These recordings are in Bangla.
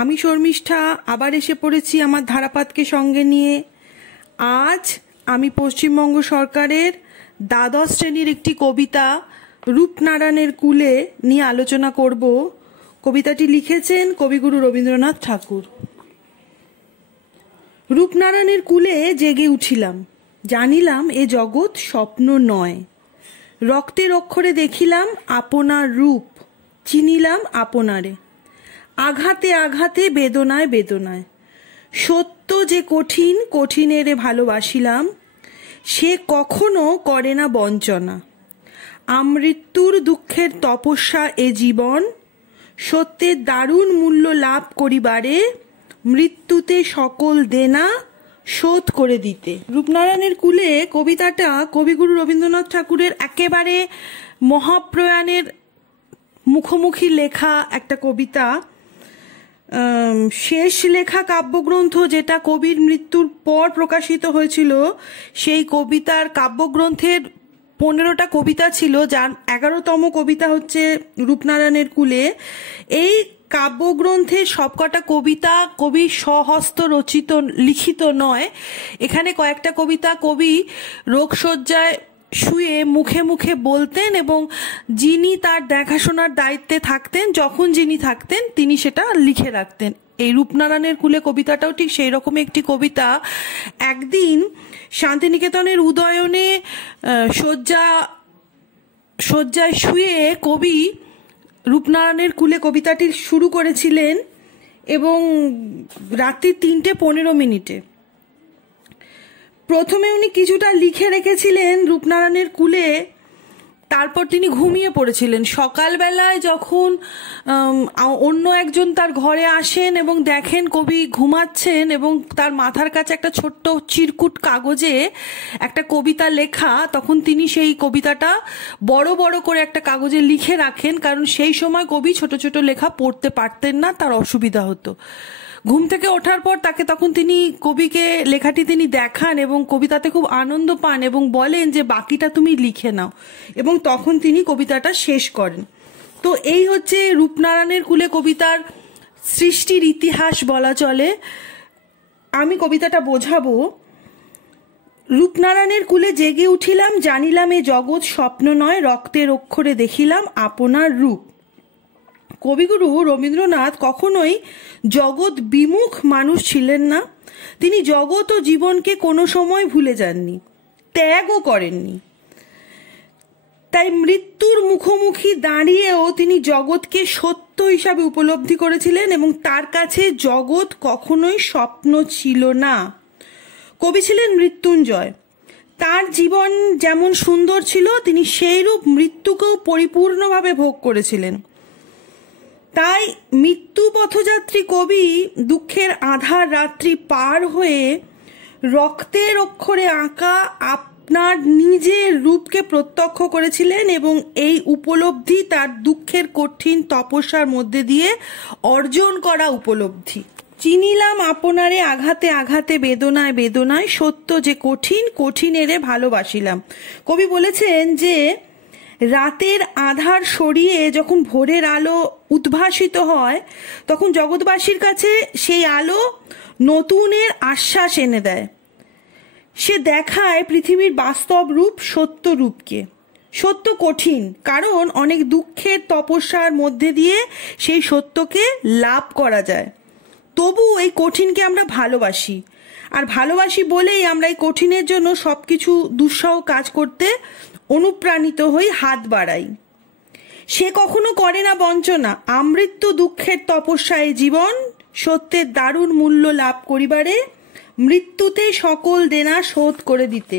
আমি শর্মিষ্ঠা আবার এসে পড়েছি আমার ধারাপাতকে সঙ্গে নিয়ে। আজ আমি পশ্চিমবঙ্গ সরকারের দ্বাদশ শ্রেণীর একটি কবিতা রূপনারায়ণের কূলে নিয়ে আলোচনা করব। কবিতাটি লিখেছেন কবিগুরু রবীন্দ্রনাথ ঠাকুর। রূপনারায়ণের কূলে জেগে উঠিলাম, জানিলাম এ জগৎ স্বপ্ন নয়। রক্তের অক্ষরে দেখিলাম আপনার রূপ, চিনিলাম আপনারে। আঘাতে আঘাতে বেদনায় বেদনায় সত্য যে কঠিন, কঠিনেরে ভালোবাসিলাম। সে কখনো করে না বঞ্চনা। আমৃত্যুর দুঃখের তপস্যা এ জীবন, সত্যের দারুণ মূল্য লাভ করিবারে। মৃত্যুতে সকল দেনা শোধ করে দিতে। রূপনারায়ণের কূলে কবিতাটা কবিগুরু রবীন্দ্রনাথ ঠাকুরের একেবারে মহাপ্রয়াণের মুখোমুখি লেখা একটা কবিতা। শেষ লেখা কাব্যগ্রন্থ যেটা কবির মৃত্যুর পর প্রকাশিত হয়েছিল, সেই কবিতার কাব্যগ্রন্থের 15টা কবিতা ছিল, যার 11তম কবিতা হচ্ছে রূপনারায়ণের কূলে। এই কাব্যগ্রন্থের সবকটা কবিতা কবির স্বহস্ত রচিত, লিখিত নয়। এখানে কয়েকটা কবিতা কবি রোগশয্যায় শুয়ে মুখে মুখে বলতেন এবং যিনি তার দেখাশোনার দায়িত্বে থাকতেন, যখন যিনি থাকতেন তিনি সেটা লিখে রাখতেন। এই রূপনারায়ণের কূলে কবিতাটাও ঠিক সেই রকম একটি কবিতা। একদিন শান্তিনিকেতনের উদয়নে শয্যায় শুয়ে কবি রূপনারায়ণের কূলে কবিতাটি শুরু করেছিলেন এবং রাত্রি 3:15। প্রথমে উনি কিছুটা লিখে রেখেছিলেন রূপনারায়ণের কূলে, তারপর তিনি ঘুমিয়ে পড়েছিলেন। সকালবেলায় যখন অন্য একজন তার ঘরে আসেন এবং দেখেন কবি ঘুমাচ্ছেন এবং তার মাথার কাছে একটা ছোট্ট চিরকুট কাগজে একটা কবিতা লেখা, তখন তিনি সেই কবিতাটা বড় বড় করে একটা কাগজে লিখে রাখেন, কারণ সেই সময় কবি ছোট ছোট লেখা পড়তে পারতেন না, তার অসুবিধা হতো। ঘুম থেকে ওঠার পর তখন তিনি কবিকে লেখাটি তিনি দেখান এবং কবিতাতে খুব আনন্দ পান এবং বলেন যে বাকিটা তুমি লিখে নাও, এবং তখন তিনি কবিতাটা শেষ করেন। তো এই হচ্ছে রূপনারায়ণের কূলে কবিতার সৃষ্টির ইতিহাস বলা চলে। আমি কবিতাটা বোঝাবো। রূপনারায়ণের কূলে জেগে উঠিলাম, জানিলাম এ জগৎ স্বপ্ন নয়। রক্তের অক্ষরে দেখিলাম আপনার রূপ। কবিগুরু রবীন্দ্রনাথ কখনোই জগৎ বিমুখ মানুষ ছিলেন না। তিনি জগৎ ও জীবনকে কোনো সময় ভুলে যাননি, ত্যাগও করেননি। তাই মৃত্যুর মুখোমুখি দাঁড়িয়েও তিনি জগৎকে সত্য হিসাবে উপলব্ধি করেছিলেন এবং তার কাছে জগৎ কখনোই স্বপ্ন ছিল না। কবি ছিলেন মৃত্যুঞ্জয়। তার জীবন যেমন সুন্দর ছিল, তিনি সেইরূপ মৃত্যুকেও পরিপূর্ণভাবে ভোগ করেছিলেন। তাই মৃত্যু পথযাত্রী কবি দুঃখের আঁধার রাত্রি পার হয়ে রক্তের অক্ষরে আঁকা আপনার নিজের রূপকে প্রত্যক্ষ করেছিলেন এবং এই উপলব্ধি তার দুঃখের কঠিন তপস্যার মধ্যে দিয়ে অর্জন করা উপলব্ধি। চিনিলাম আপনারে আঘাতে আঘাতে বেদনায় বেদনায় সত্য যে কঠিন, কঠিনেরে ভালোবাসিলাম। কবি বলেছেন যে রাতের আধার সরিয়ে যখন ভোরের আলো উদ্ভাসিত হয়, তখন জগৎবাসীর কাছে সেই আলো নতুনের আশ্বাস এনে দেয়। সে দেখায় পৃথিবীর বাস্তব রূপ, সত্য রূপকে। সত্য কঠিন, কারণ অনেক দুঃখের তপস্যার মধ্যে দিয়ে সেই সত্যকে লাভ করা যায়। তবু এই কঠিনকে আমরা ভালোবাসি, আর ভালোবাসি বলেই আমরা এই কঠিনের জন্য সবকিছু দুঃসহ কাজ করতে অনুপ্রাণিত হই, হাত বাড়াই। সে কখনো করে না বঞ্চনা। আমৃত্যু দুঃখের তপস্যায় জীবন, সত্যের দারুণ মূল্য লাভ করিবারে। মৃত্যুতে সকল দেনা শোধ করে দিতে।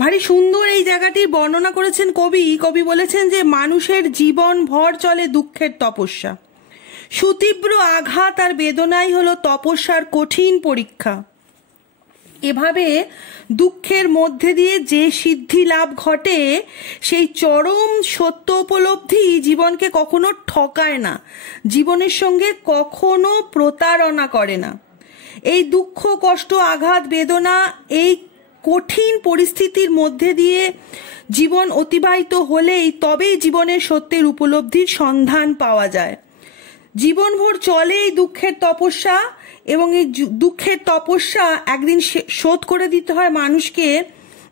ভারী সুন্দর এই জায়গাটির বর্ণনা করেছেন কবি। কবি বলেছেন যে মানুষের জীবন ভর চলে দুঃখের তপস্যা। সুতীব্র আঘাত আর বেদনাই হলো তপস্যার কঠিন পরীক্ষা। এভাবে দুঃখের মধ্যে দিয়ে যে সিদ্ধি লাভ ঘটে, সেই চরম সত্য উপলব্ধি জীবনকে কখনো ঠকায় না, জীবনের সঙ্গে কখনো প্রতারণা করে না। এই দুঃখ, কষ্ট, আঘাত, বেদনা, এই কঠিন পরিস্থিতির মধ্যে দিয়ে জীবন অতিবাহিত হলেই তবেই জীবনের সত্যের উপলব্ধির সন্ধান পাওয়া যায়। জীবনভর চলে এই দুঃখের তপস্যা, এবং এই দুঃখের তপস্যা একদিন শোধ করে দিতে হয় মানুষকে।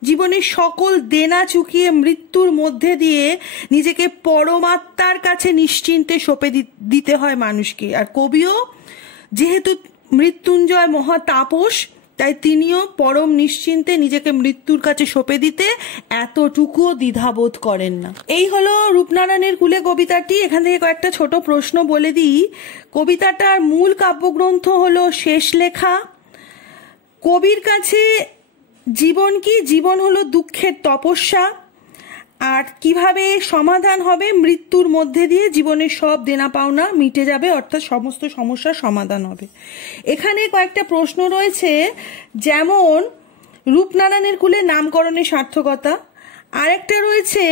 জীবনের সকল দেনা চুকিয়ে মৃত্যুর মধ্যে দিয়ে নিজেকে পরমাত্মার কাছে নিশ্চিন্তে সঁপে দিতে হয় মানুষকে। আর কবিও যেহেতু মৃত্যুঞ্জয় মহাতাপস, তাই তিনিও পরম নিশ্চিন্তে নিজেকে মৃত্যুর কাছে সঁপে দিতে এতটুকুও দ্বিধাবোধ করেন না। এই হলো রূপনারায়ণের কুলে কবিতাটি। এখান থেকে কয়েকটা ছোট প্রশ্ন বলে দিই। কবিতাটার মূল কাব্যগ্রন্থ হলো শেষ লেখা। কবির কাছে জীবন কি? জীবন হলো দুঃখের তপস্যা। আর কিভাবে সমাধান হবে? মৃত্যুর মধ্যে দিয়ে জীবনের সব দেনা পাওনা মিটে যাবে, অর্থাৎ সমস্ত সমস্যার সমাধান হবে। এখানে কয়েকটা প্রশ্ন রয়েছে, যেমন রূপনারায়ণের কুলে নামকরণের সার্থকতা। আরেকটা রয়েছে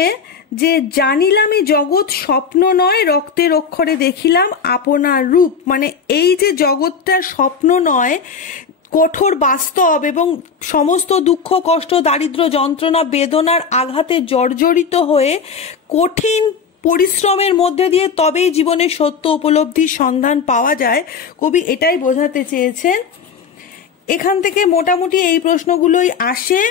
যে জানিলাম এই জগৎ স্বপ্ন নয়, রক্তের অক্ষরে দেখিলাম আপনার রূপ। মানে এই যে জগৎটার স্বপ্ন নয়, কঠোর বাস্তব এবং সমস্ত দুঃখ কষ্ট দারিদ্র যন্ত্রণা বেদনার আঘাতে জর্জরিত হয়ে কঠিন পরিশ্রমের মধ্যে দিয়ে তবেই জীবনের সত্য উপলব্ধির সন্ধান পাওয়া যায়। কবি এটাই বোঝাতে চেয়েছেন। এখান থেকে মোটামুটি এই প্রশ্নগুলোই আসে।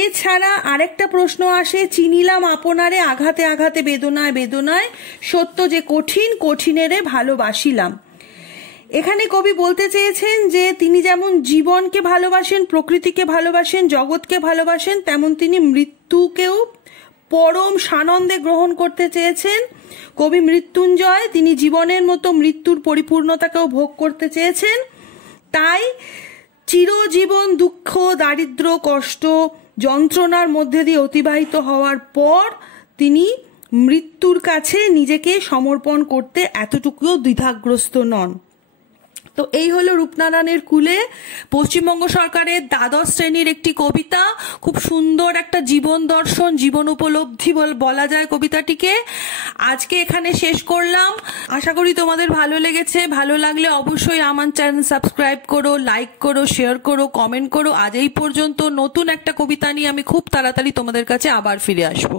এছাড়া আরেকটা প্রশ্ন আসে, চিনিলাম আপনারে আঘাতে আঘাতে বেদনায় বেদনায়, সত্য যে কঠিন কঠিনেরে ভালোবাসিলাম। এখানে কবি বলতে চেয়েছেন যে তিনি যেমন জীবনকে ভালোবাসেন, প্রকৃতিকে ভালোবাসেন, জগৎকে ভালোবাসেন, তেমন তিনি মৃত্যুকেও পরম সানন্দে গ্রহণ করতে চেয়েছেন। কবি মৃত্যুঞ্জয়, তিনি জীবনের মতো মৃত্যুর পরিপূর্ণতাকেও ভোগ করতে চেয়েছেন। তাই চিরজীবন দুঃখ দারিদ্র কষ্ট যন্ত্রণার মধ্যে দিয়ে অতিবাহিত হওয়ার পর তিনি মৃত্যুর কাছে নিজেকে সমর্পণ করতে এতটুকুও দ্বিধাগ্রস্ত নন। তো এই হলো রূপনারায়ণের কুলে, পশ্চিমবঙ্গ সরকারের দ্বাদশ শ্রেণীর একটি কবিতা। খুব সুন্দর একটা জীবন দর্শন, জীবন উপলব্ধি বলা যায় কবিতাটিকে। আজকে এখানে শেষ করলাম। আশা করি তোমাদের ভালো লেগেছে। ভালো লাগলে অবশ্যই আমার চ্যানেল সাবস্ক্রাইব করো, লাইক করো, শেয়ার করো, কমেন্ট করো। আজ এই পর্যন্ত। নতুন একটা কবিতা নিয়ে আমি খুব তাড়াতাড়ি তোমাদের কাছে আবার ফিরে আসবো।